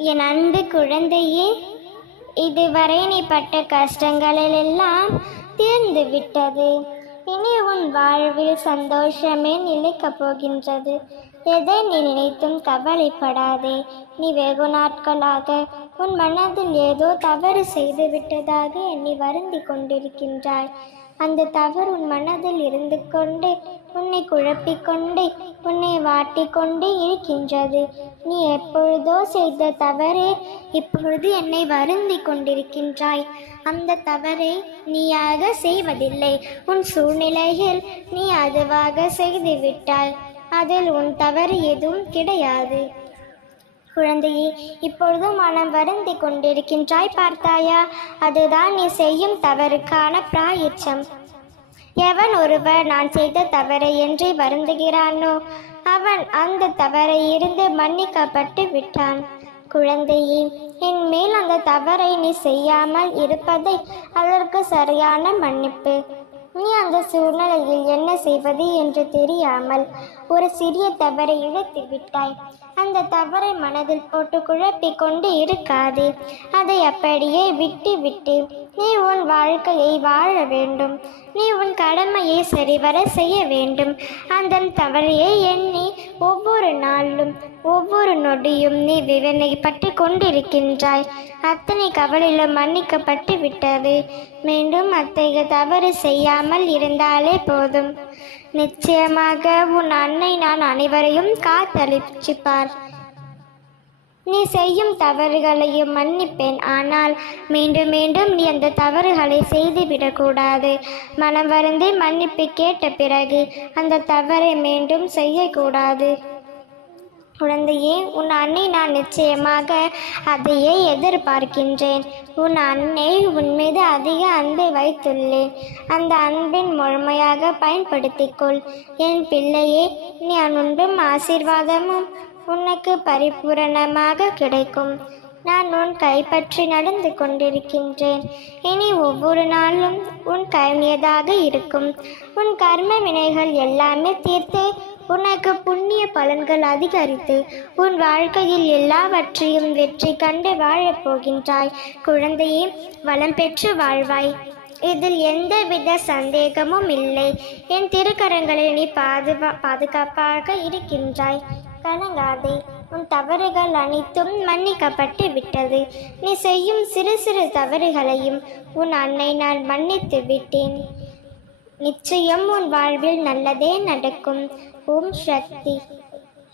என் அன்பு குழந்தையே, இதுவரை நீ பட்ட கஷ்டங்களெல்லாம் தீர்ந்து விட்டது. இனி உன் வாழ்வில் சந்தோஷமே நிலைக்கப் போகின்றது. எதை நீ நினைத்தும் கவலைப்படாதே. நீ வெகு நாட்களாக உன் மனதில் ஏதோ தவறு செய்து விட்டதாக எண்ணி வருந்தி கொண்டிருக்கின்றாய். அந்த தவறு உன் மனதில் இருந்து கொண்டு உன்னை குழப்பிக்கொண்டு உன்னை வாட்டிக்கொண்டே இருக்கின்றது. நீ எப்பொழுதோ செய்த தவறே இப்பொழுது என்னை வருந்தி கொண்டிருக்கின்றாய். அந்த தவறை நீயாக செய்வதில்லை, உன் சூழ்நிலையில் நீ அதுவாக செய்து விட்டாய். அதில் உன் தவறு எதுவும் கிடையாது. குழந்தையே, இப்பொழுது மனம் வருந்தி கொண்டிருக்கின்றாய் பார்த்தாயா? அதுதான் நீ செய்யும் தவறுக்கான பிராயச்சம். எவன் ஒருவர் நான் செய்த தவறை என்று வருந்துகிறானோ அவன் அந்த தவறை இருந்து மன்னிக்கப்பட்டு விட்டான். குழந்தையே, என் மேல் அந்த தவறை நீ செய்யாமல் இருப்பதை அதற்கு சரியான மன்னிப்பு. நீ அந்த சூழ்நிலையில் என்ன செய்வது என்று தெரியாமல் ஒரு சிறிய தவறை இழைத்து விட்டாய். அந்த தவறை மனதில் போட்டு குழப்பிக் கொண்டு இருக்காதே. அதை அப்படியே விட்டு நீ உன் வாழ்க்கையை வாழ வேண்டும். நீ உன் கடமையை சரிவர செய்ய வேண்டும். அந்த தவறையை எண்ணி ஒவ்வொரு நாளும் ஒவ்வொரு நொடியும் நீ விவனைப்பட்டு கொண்டிருக்கின்றாய். அத்தனை கவலையிலும் மன்னிக்கப்பட்டு விட்டது. மீண்டும் அத்தகைய தவறு செய்யாமல் இருந்தாலே போதும். நிச்சயமாக உன் அன்னை நான் அனைவரையும் காத்தளிப்பார். நீ செய்யும் தவறுகளையும் மன்னிப்பேன். ஆனால் மீண்டும் மீண்டும் நீ அந்த தவறுகளை செய்துவிடக்கூடாது. மனம் வருந்தி மன்னிப்பு கேட்ட பிறகு அந்த தவறை மீண்டும் செய்யக்கூடாது. குழந்தையே, உன் அன்னை நான் நிச்சயமாக அதையே எதிர்பார்க்கின்றேன். உன் அன்னை உன் மீது அதிக அன்பை வைத்துள்ளேன். அந்த அன்பின் முழுமையாக பயன்படுத்திக்கொள். என் பிள்ளையே, நீ அன்பும் ஆசீர்வாதமும் உனக்கு பரிபூரணமாக கிடைக்கும். நான் உன் கைப்பற்றி நடந்து கொண்டிருக்கின்றேன். இனி ஒவ்வொரு நாளும் உன் கைமியதாக இருக்கும். உன் கர்ம வினைகள் எல்லாமே தீர்த்து உனக்கு புண்ணிய பலன்கள் அதிகரித்து உன் வாழ்க்கையில் எல்லாவற்றையும் வெற்றி கண்டு வாழப் போகின்றாய். குழந்தையே, வளம் பெற்று வாழ்வாய். இதில் எந்தவித சந்தேகமும் இல்லை. என் திருக்கரங்களில் நீ பாதுகாப்பாக இருக்கின்றாய். கலங்காதே. உன் தவறுகள் அனைத்தும் மன்னிக்கப்பட்டு விட்டது. நீ செய்யும் சிறு சிறு தவறுகளையும் உன் அன்னை நான் மன்னித்து விட்டேன். நிச்சயம் உன் வாழ்வில் நல்லதே நடக்கும். ஓம் சக்தி.